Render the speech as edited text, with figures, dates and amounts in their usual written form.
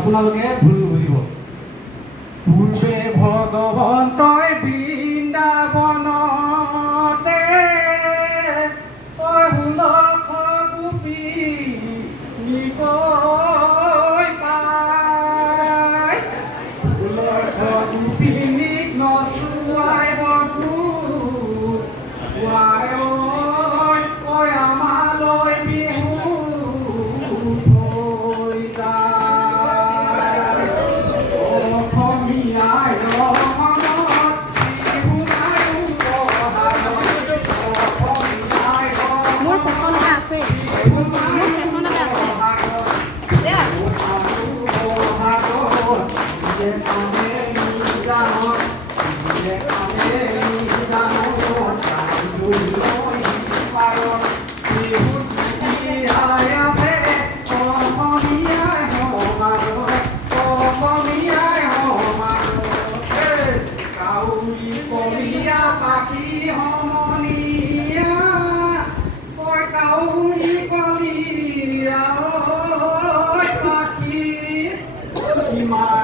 আপোনালোকে ভুল নুবুজিব পূৰ্বে ভগৱন্তই বৃন্দাবনতে তই 16 গোপী নিকৈ পাই 16 গোপিনীক নচুৱাই বধু ঐ আমালৈ বিহু হৈ যায় অসমীয়াই ৰমনত বিহু নাইও অসমীয়াই মোৰ চেচন এটা আছে পাখি সমনীয়া কয় কাউৰী কলীয়া পাখি ইমান